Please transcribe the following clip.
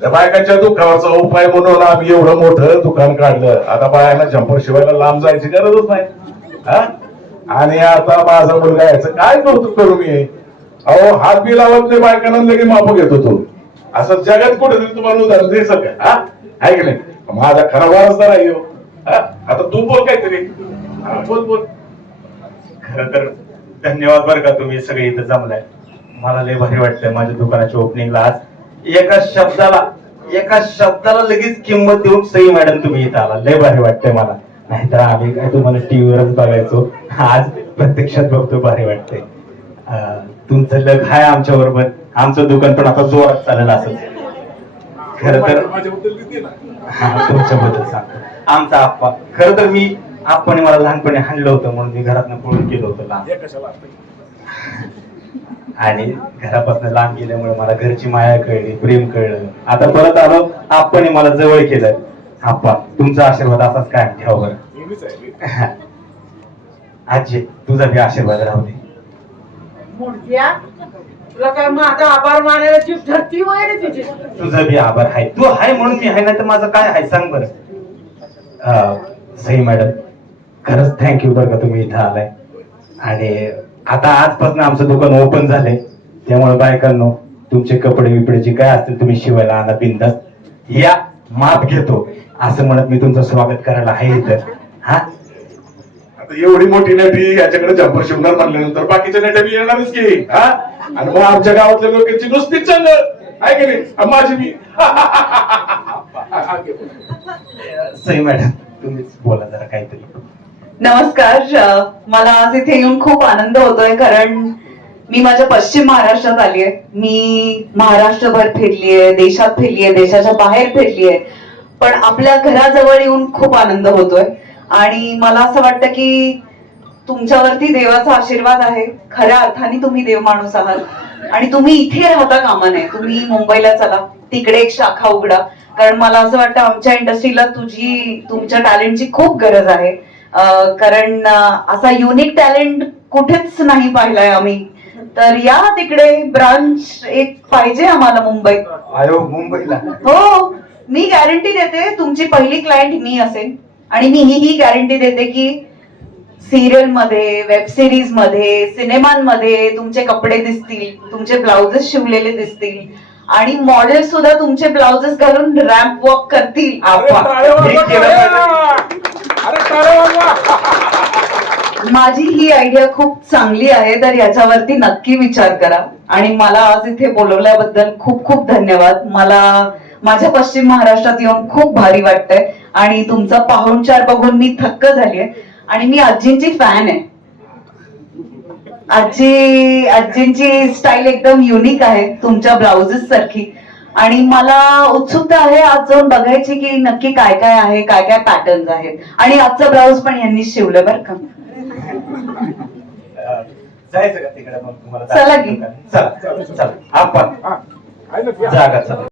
त्या बायकाच्या दुःखावरचा उपाय म्हणून आम्ही एवढं मोठं दुकान काढलं. आता बायांना झंपर शिवायला लांब जायची गरजच नाही. हा? आणि आता माझा मुलगा याचं काय कौतुक करू मी? अहो हात बी लावत नाही बायकांना लगे माप घेत होतो असं जगात कुठेतरी तुम्हाला उदाहरण दिसत सगळं हा? आहे की नाही? माझा खरा वारसदार आहे हो. हा? आता तू बोल काहीतरी. बोल बोल. खर तर धन्यवाद बरं का तुम्ही सगळे इथं जमलाय. मला लय भारी वाटतंय माझ्या दुकानाच्या ओपनिंगला आज. एका शब्दाला एका शब्दाला लगेच किंमत देऊन सई मॅडम तुम्ही इथं आला. लय भारी वाटतंय मला. नाहीतर आम्ही काय तुम्हाला टीव्हीवरच बघायचो. आज प्रत्यक्षात बघतो भारी वाटतंय. तुमचं लग आहे आमच्या बरोबर. आमचं दुकान पण आता जोरात चालेल असं खर तर हा, तुमच्याबद्दल सांगतो. आमचा आप्पा. खर तर मी आप्पाने मला लहानपणी हाणलं होतं म्हणून मी घरातनं पळून गेलो होतो लहान आणि घरापासून लांब गेल्यामुळे मला घरची माया कळली प्रेम कळलं. आता परत आलो आप्पाने मला जवळ केलं. आप्पा तुमचा आशीर्वाद असाच काय ठेवा बरं. आजी तुझा बी आशीर्वाद राहू दे. मुडद्या तुला काय माझा आभार मानायला जीभ धरती वगैरे तुझी? तुझा बी आभार आहे. तू आहे म्हणून मी आहे ना तर माझं काय आहे? सांग बरं. अं, सई मॅडम खरंच थँक्यू बरं का तुम्ही इथं आलाय. आणि आता आजपासून आमचं दुकान ओपन झालंय. त्यामुळे बायकांनो तुमचे कपडे बिपडे जे काय असतील तुम्ही शिवायला आणा बिंदास. या माप घेतो. असं म्हणत मी तुमचं स्वागत करायला आहे इथं. हा? आता एवढी मोठी नटी याच्याकडे जंपर शिवणार म्हणल्यानंतर बाकीच्या नट्या बी येणारच की. हा? आणि मग आमच्या गावातल्या लोकांची नुसतीच चांगलं आहे की नाही? आणि माझी मी सई मॅडम तुम्हीच बोला जरा काहीतरी. नमस्कार मला आज इथे येऊन खूप आनंद होतोय कारण मी माझ्या पश्चिम महाराष्ट्रात आली आहे. मी महाराष्ट्रभर फिरलीये देशात फिरलीये देशाच्या बाहेर फिरलीये पण आपल्या घराजवळ येऊन खूप आनंद होतोय. आणि मला असं वाटतं की तुमच्यावरती देवाचा आशीर्वाद आहे. खऱ्या अर्थाने तुम्ही देव माणूस आहात. आणि तुम्ही इथे राहता कामा नये. तुम्ही मुंबईला चला. तिकडे एक शाखा उघडा. कारण मला असं वाटतं आमच्या इंडस्ट्रीला तुझी तुमच्या टॅलेंटची खूप गरज आहे. कारण असा युनिक टॅलेंट कुठेच नाही पाहिलाय आम्ही. तर या तिकडे ब्रांच एक पाहिजे आम्हाला मुंबईत आयो मुंबईला. हो मी गॅरंटी देते तुमची पहिली क्लायंट मी असेल. आणि मी ही ही गॅरंटी देते की सिरियलमध्ये वेब सिरीजमध्ये सिनेमांमध्ये तुमचे कपडे दिसतील तुमचे ब्लाउजेस शिवलेले दिसतील. आणि मॉडेल सुद्धा तुमचे ब्लाउजेस घालून रॅम्प वॉक करतील. माझी ही आयडिया खूप चांगली आहे तर याच्यावरती नक्की विचार करा. आणि मला आज इथे बोलवल्याबद्दल खूप खूप धन्यवाद. मला माझ्या पश्चिम महाराष्ट्रात येऊन खूप भारी वाटतंय. आणि तुमचा पाहुणचार बघून मी थक्क झालीये आणि मी आजींची फॅन आहे. आजी आजींची स्टाईल एकदम युनिक आहे तुमच्या ब्लाउजेस सारखी. आणि मला उत्सुकता आहे आज जाऊन बघायची की नक्की काय काय आहे काय काय पॅटर्न्स आहेत. आणि आजचं ब्लाऊज पण यांनी शिवलं बरं का. जायचं का तिकडे मग तुम्हाला चला की. चला चला आपण हा? जागा चला